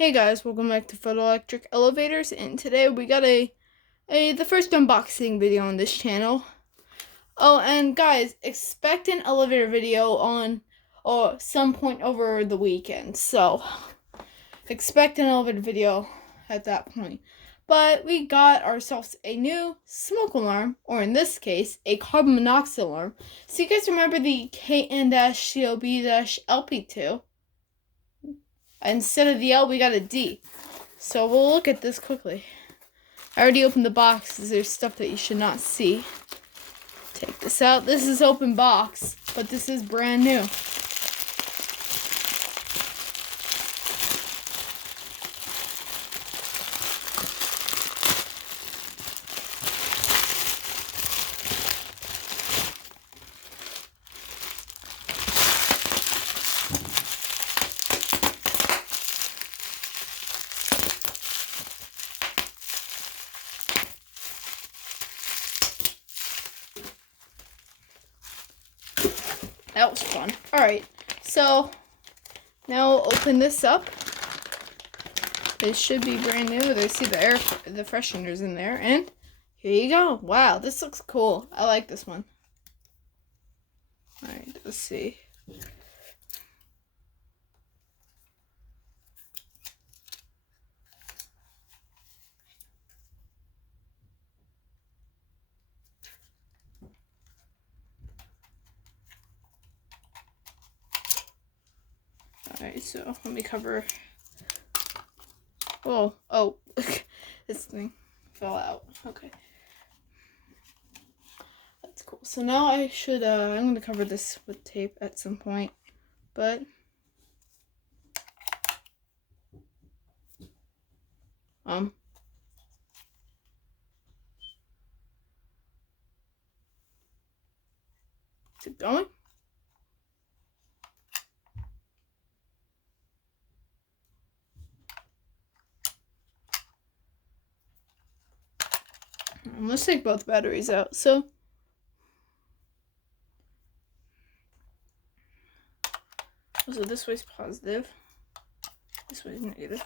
Hey guys, welcome back to Photoelectric Elevators, and today we got the first unboxing video on this channel. Oh, and guys, expect an elevator video on some point over the weekend. So expect an elevator video at that point. But we got ourselves a new smoke alarm, or in this case, a carbon monoxide alarm. So you guys remember the KN-COB-DP2? Instead of the L, we got a D. So we'll look at this quickly. I already opened the box because there's stuff that you should not see. Take this out. This is open box, but this is brand new. That was fun. Alright, so now we'll open this up. This should be brand new. There's the fresheners in there, and here you go. Wow, this looks cool. I like this one. Alright, let's see. Alright, so let me cover. Oh, this thing fell out. Okay. That's cool. So now I should, I'm going to cover this with tape at some point, but is it going? Let's take both batteries out. So this way's positive, this way's negative.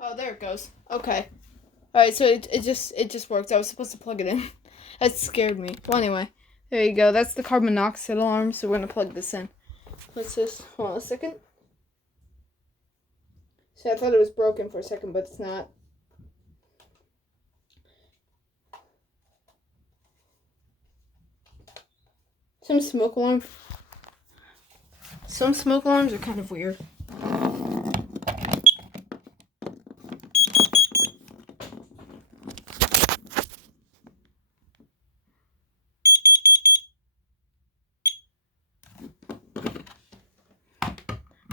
Oh, there it goes. Okay. Alright, so it just worked. I was supposed to plug it in. That scared me. Well, anyway, there you go. That's the carbon monoxide alarm, so we're going to plug this in. Let's just, hold on a second. See, I thought it was broken for a second, but it's not. Some smoke alarms are kind of weird.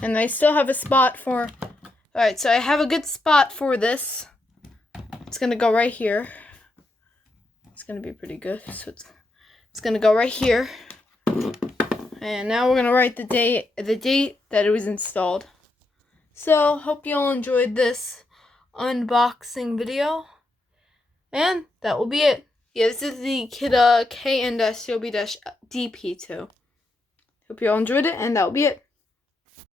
And I still have a spot for, alright, so I have a good spot for this. It's going to go right here. It's going to be pretty good. So it's going to go right here. And now we're going to write the date that it was installed. So, hope you all enjoyed this unboxing video. And that will be it. Yeah, this is the Kidde KN-COB-DP2. Hope you all enjoyed it, and that will be it.